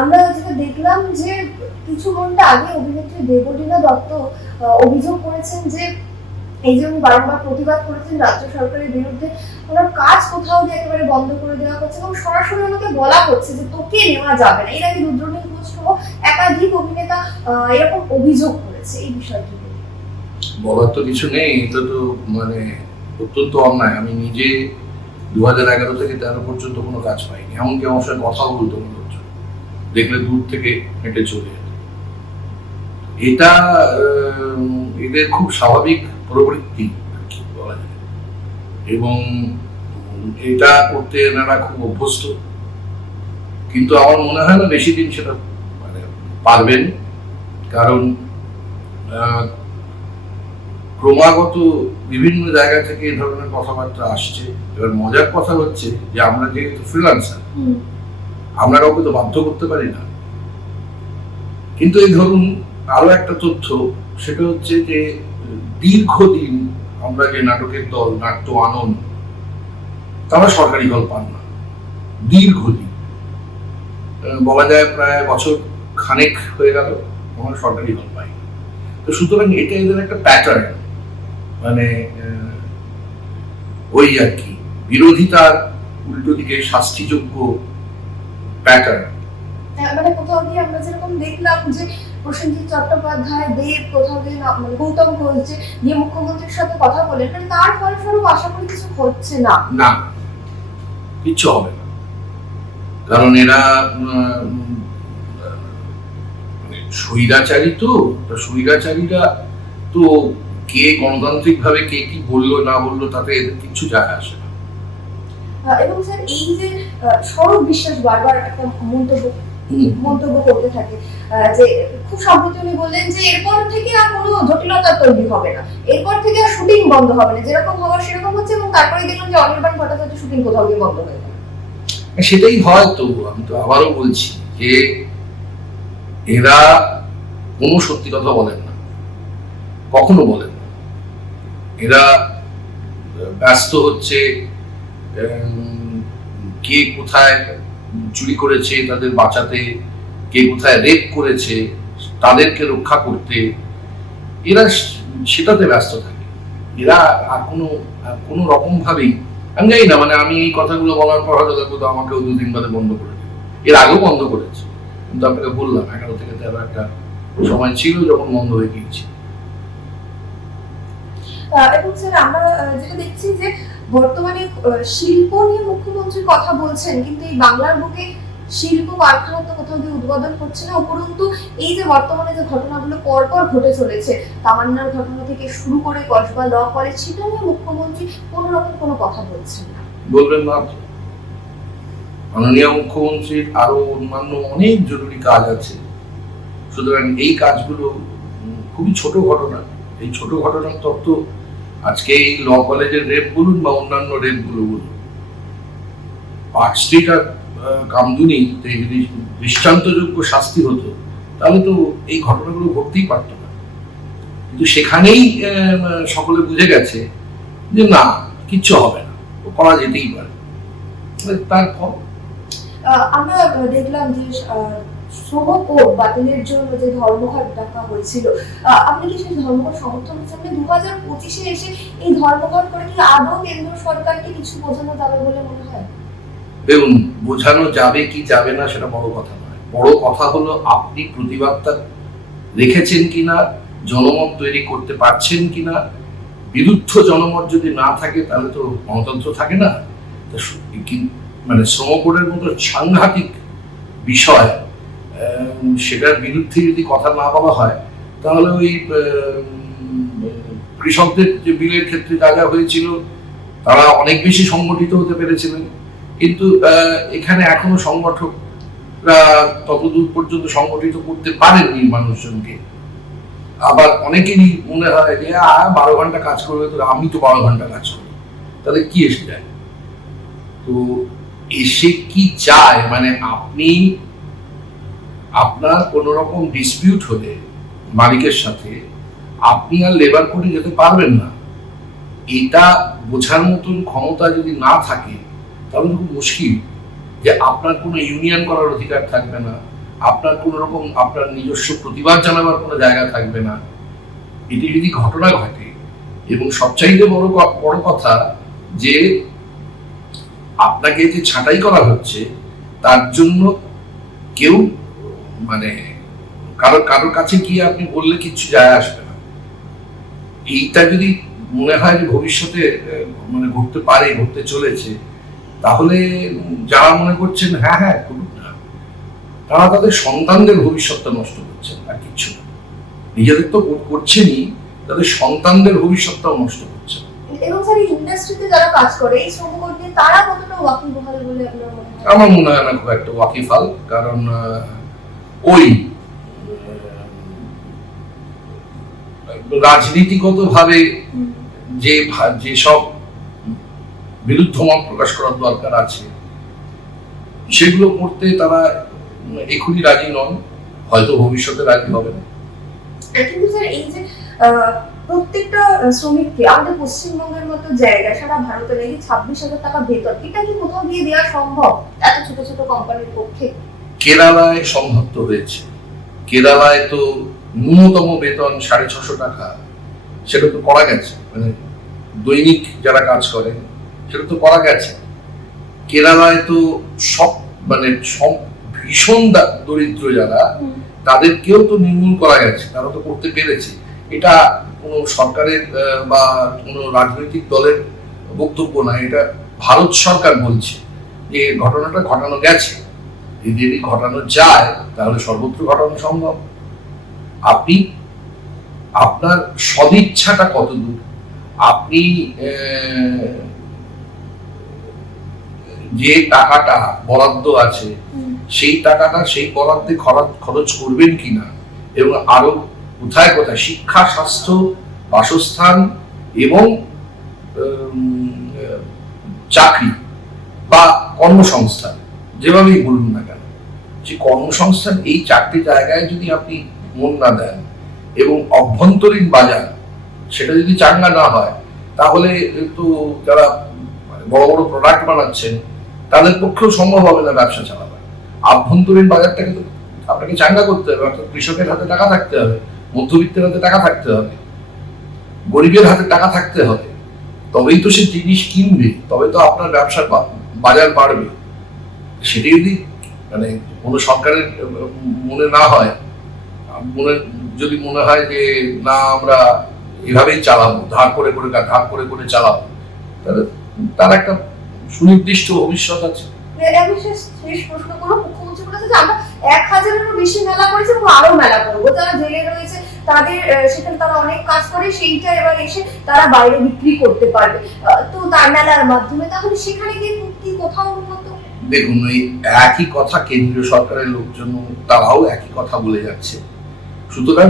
আমরা যেটা দেখলাম যে কিছু ঘণ্টা আগে অভিনেত্রী দেবলীনা দত্ত অভিযোগ করেছেন যে এই যে উনি বারংবার প্রতিবাদ করেছেন রাজ্য সরকারের বিরুদ্ধে, ওনার কাজ কোথাও দিয়ে একেবারে বন্ধ করে দেওয়া হচ্ছে এবং সরাসরি ওনাকে বলা হচ্ছে যে তোকে নেওয়া যাবে না। এর আগে রুদ্রনীল ঘোষ সহ একাধিক অভিনেতা এরকম অভিযোগ করেছে। এই বিষয়টি বলার তো কিছু নেই, এটা তো মানে অত্যন্ত অন্যায়। আমি নিজে দু হাজার এগারো থেকে তেরো পর্যন্ত কোনো কাজ পাইনি। এমনকি আমার সঙ্গে কথাও বলতো লোকজন দেখলে দূর থেকে হেঁটে চলে যেত এটা এদের খুব স্বাভাবিক প্রবৃত্তি বলা যায়। এবং এটা করতে এনারা খুব অভ্যস্ত। কিন্তু আমার মনে হয় না বেশি দিন সেটা মানে পারবেন। কারণ ক্রমাগত বিভিন্ন জায়গা থেকে এই ধরনের কথাবার্তা আসছে। এবার মজার কথা হচ্ছে যে আমরা যেহেতু ফ্রিলান্সার আমরা কাউকে তো বাধ্য করতে পারি না। কিন্তু এই ধরুন আরও একটা তথ্য, সেটা হচ্ছে যে দীর্ঘদিন আমরা যে নাটকের দল, নাট্য আনন্দ, তারা সরকারি হল পান না। দীর্ঘদিন। বলা যায় প্রায় বছর খানেক হয়ে গেল আমরা সরকারি হল পাই তো সুতরাং এটা এদের একটা প্যাটার্ন মানে ওই আর কি। বিরোধিতার উল্টো দিকে শাস্তিযোগ্য প্যাটার্ন মানে কোথাও গিয়ে আমরা যেরকম দেখলাম যে প্রসেনজিৎ চট্টোপাধ্যায় দেব কোথাও গিয়ে মানে গৌতম ঘোষ যে গিয়ে মুখ্যমন্ত্রীর সাথে কথা বলেন মানে তার ফলস্বরূপ আশা করি কিছু হচ্ছে না। না কিচ্ছু হবে না। কারণ এরা মানে স্বৈরাচারী তো স্বৈরাচারীরা তো কে গণতান্ত্রিক ভাবে কে কি বলল না বলল তাতে এদের কিচ্ছু যায় আসে এবং স্যার, এই যে সৌরভ বিশ্বাস বারবার একটা মন্তব্য মন্তব্য করতে থাকে যে খুব সম্প্রতি উনি বললেন যে এরপর থেকে আর কোনো জটিলতা তৈরি হবে না। এরপর থেকে আর শুটিং বন্ধ হবে না। যেরকম হওয়ার সেরকম হচ্ছে এবং তারপরে দেখলাম যে অনির্বাণ ভট্টাচার্য শুটিং কোথাও গিয়ে বন্ধ হয়ে সেটাই হয় তো আমি তো আবারও বলছি যে এরা কোনো সত্যি কথা বলেন না। কখনো বলেন না। এরা ব্যস্ত হচ্ছে কে কোথায় চুরি করেছে, তাদের বাঁচাতে, কে কোথায় রেপ করেছে, তাদেরকে রক্ষা করতে, এরা সেটাতে ব্যস্ত থাকে। এরা আর কোনো কোনো রকম ভাবেই আমি জানি না মানে আমি এই কথাগুলো বলার পর হয়তো দেখব তো আমাকেও দুদিন বাদে বন্ধ করে দেবে। এর আগেও বন্ধ করেছে, কিন্তু আপনাকে বললাম, এগারো থেকে তেরো একটা সময় ছিল যখন বন্ধ হয়ে গিয়েছে। এবং স্যার, আমরা যেটা দেখছি যে বর্তমানে শিল্প নিয়ে মুখ্যমন্ত্রী কথা বলছেন, কিন্তু এই বাংলার বুকে শিল্প কারখানা তো কোথাও গিয়ে উদ্বোধন হচ্ছে না, উপরন্তু এই যে বর্তমানে যে ঘটনাগুলো পরপর ঘটে চলেছে, তামান্নার ঘটনা থেকে শুরু করে কসবা ল কলেজ, সেটা নিয়ে মুখ্যমন্ত্রী কোনো রকম কোনো কথা বলছেন না। বলবেন না? মাননীয় মুখ্যমন্ত্রীর আরও অন্যান্য অনেক জরুরি কাজ আছে। সুতরাং এই কাজগুলো খুবই ছোট ঘটনা। এই ছোট ঘটনার তত্ত্ব আজকে এই ল কলেজের রেপ বলুন বা অন্যান্য রেপগুলো বলুন। আর আহ, যদি দৃষ্টান্তযোগ্য শাস্তি হতো তাহলে তো এই ঘটনাগুলো ঘটতেই পারত না। কিন্তু সেখানেই সকলে বুঝে গেছে যে না কিচ্ছু হবে না ও করা যেতেই পারে। তাহলে তার আমরা দেখলাম যে শ্রম কোড বাতিলের জন্য যে ধর্মঘট ডাকা হয়েছিল আপনি কি সেই ধর্মঘট সমর্থন করছেন? দু হাজার পঁচিশে এসে এই ধর্মঘট করে কি আদৌ কেন্দ্র সরকারকে কিছু বোঝানো যাবে বলে মনে হয়? দেখুন, বোঝানো যাবে কি যাবে না সেটা বড় কথা নয়। বড় কথা হলো আপনি প্রতিবাদটা রেখেছেন কিনা, জনমত তৈরি করতে পারছেন কিনা, বিরুদ্ধ জনমত যদি না থাকে তাহলে তো গণতন্ত্র থাকে না। মানে শ্রমকোডের মতো সাংঘাতিক বিষয় সেটার বিরুদ্ধে যদি কথা না বলা হয়, তাহলে ওই কৃষকদের যে বিলের ক্ষেত্রে যা যা হয়েছিল, তারা অনেক বেশি সংগঠিত হতে পেরেছিলেন। কিন্তু এখানে এখনও সংগঠকরা ততদূর পর্যন্ত সংগঠিত করতে পারেননি মানুষজনকে। আবার অনেকেরই মনে হয় যে বারো ঘণ্টা কাজ করবে তো আমি তো বারো ঘণ্টা কাজ করি তাহলে কি এসে যায়? তো এসে কি চায় মানে আপনি আপনার কোন রকম ডিসপিউট হলে মালিকের সাথে আপনি আর লেবার করে যেতে পারবেন না। এটা বোঝার মতন ক্ষমতা যদি না থাকে, তাহলে খুব মুশকিল যে আপনার কোনো ইউনিয়ন করার অধিকার থাকবে না, আপনার কোনো রকম আপনার নিজস্ব প্রতিবাদ জানাবার কোনো জায়গা থাকবে না। এটি যদি ঘটনা ঘটে, এবং সবচাইতে বড় বড় কথা যে আপনাকে যে ছাঁটাই করা হচ্ছে, তার জন্য কেউ মানে কারও কারোর কাছে গিয়ে আপনি বললে কিচ্ছু যায় আসবে না। এইটা যদি মনে হয় যে ভবিষ্যতে মানে ঘটতে পারে ঘটতে চলেছে তাহলে যারা মনে করছেন হ্যাঁ হ্যাঁ করুন না। তারা তাদের সন্তানদের ভবিষ্যৎটা নষ্ট করছেন আর কিছু না। নিজেদের তো করছেনই তাদের সন্তানদের ভবিষ্যৎটাও নষ্ট করছেন। এবং স্যার ইন্ডাস্ট্রিতে যারা কাজ করে এই শ্রমকর্মী তারা কতটা ওয়াকিবহাল বলে আপনার মনে হয়? আমার মনে হয় না খুব একটা ওয়াকিফাল কারণ ওই রাজনীতিগত ভাবে যে যেসব বিরুদ্ধ মত প্রকাশ করার দরকার আছে, সেগুলো করতে তারা এখনই রাজি নন, হয়তো ভবিষ্যতে রাজি হবেন। আর কিন্তু স্যার, এই যে প্রত্যেকটা শ্রমিককে আমাদের পশ্চিমবঙ্গের মতো জায়গায় সারা ভারতের এই ছাব্বিশ হাজার টাকা বেতন, এটা কি কোথাও গিয়ে দেওয়া সম্ভব? এত ছোট ছোট কোম্পানির পক্ষে। কেরালায় সম্ভব হয়েছে। কেরালায় তো ন্যূনতম বেতন সাড়ে ছশো টাকা। সেটা তো করা গেছে। মানে দৈনিক যারা কাজ করেন সেটা তো করা গেছে। কেরালায় তো সব মানে সব ভীষণ দা- দরিদ্র যারা তাদেরকেও তো নির্মূল করা গেছে। তারা তো করতে পেরেছে। এটা কোনো সরকারের বা কোনো রাজনৈতিক দলের বক্তব্য না। এটা ভারত সরকার বলছে যে ঘটনাটা ঘটানো গেছে। যদি ঘটানো যায় তাহলে সর্বত্র ঘটানো সম্ভব। আপনি আপনার সদিচ্ছাটা কত দূর? আপনি আহ, যে টাকাটা বরাদ্দ আছে সেই টাকাটা সেই বরাদ্দে খরচ করবেন কিনা? এবং আরও কোথায় কোথায়? শিক্ষা স্বাস্থ্য বাসস্থান এবং চাকরি বা কর্মসংস্থান যেভাবেই বলুন না সেই কর্মসংস্থান এই চারটি জায়গায় যদি আপনি মন না দেন এবং অভ্যন্তরীণ বাজার, সেটা যদি চাঙ্গা না হয়, তাহলে কিন্তু যারা মানে বড় বড় প্রোডাক্ট বানাচ্ছেন, তাদের পক্ষেও সম্ভব হবে না ব্যবসা চালানো। আভ্যন্তরীণ বাজারটাকে তো আপনাকে চাঙ্গা করতে হবে, অর্থাৎ কৃষকের হাতে টাকা থাকতে হবে, মধ্যবিত্তের হাতে টাকা থাকতে হবে, গরিবের হাতে টাকা থাকতে হবে, তবেই তো সে জিনিস কিনবে তবে তো আপনার ব্যবসার বাজার বাড়বে। সেটি যদি মানে কোনো সরকারের, মনে না হয়, মনে, যদি মনে হয় যে না আমরা এভাবেই চালাবো, ধার করে করে, ধার করে করে চালাবো, তাহলে তার একটা সুনির্দিষ্ট ভবিষ্যৎ আছে। শেষ প্রশ্ন এক হাজারেরও বেশি মেলা মেলা জেলে রয়েছে, তাদের সেখানে তারা অনেক কাজ করে এবার এসে তারা বাইরে বিক্রি করতে পারবে। তো তার মেলার মাধ্যমে, তাহলে সেখানে গিয়ে কি কোথাও উন্নত দেখুন ওই একই কথা কেন্দ্রীয় সরকারের লোকজন তারাও একই কথা বলে যাচ্ছে। সুতরাং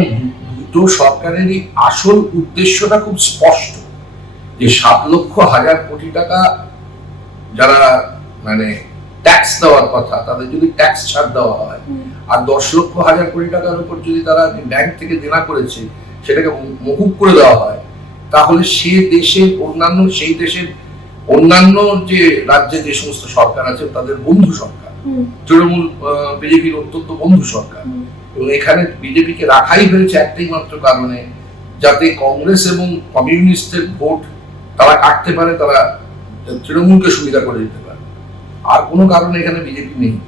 দুটো সরকারেরই আসল উদ্দেশ্যটা খুব স্পষ্ট যে সাত লক্ষ হাজার কোটি টাকা যারা মানে ট্যাক্স দেওয়ার কথা তাদের যদি ট্যাক্স ছাড় দেওয়া হয় আর দশ লক্ষ হাজার কোটি টাকার উপর যদি তারা ব্যাংক থেকে দেনা করেছে সেটাকে মকুব করে দেওয়া হয় তাহলে সে দেশের অন্যান্য সেই দেশের অন্যান্য যে রাজ্যে যে সমস্ত সরকার আছে তাদের বন্ধু সরকার। তৃণমূল বিজেপির অত্যন্ত বন্ধু সরকার। এবং এখানে বিজেপিকে রাখাই হয়েছে একটাই মাত্র কারণে যাতে কংগ্রেস এবং কমিউনিস্টের ভোট তারা কাটতে পারে তারা তৃণমূলকে সুবিধা করে দিতে পারে। আর কোনো কারণে এখানে বিজেপি নেই।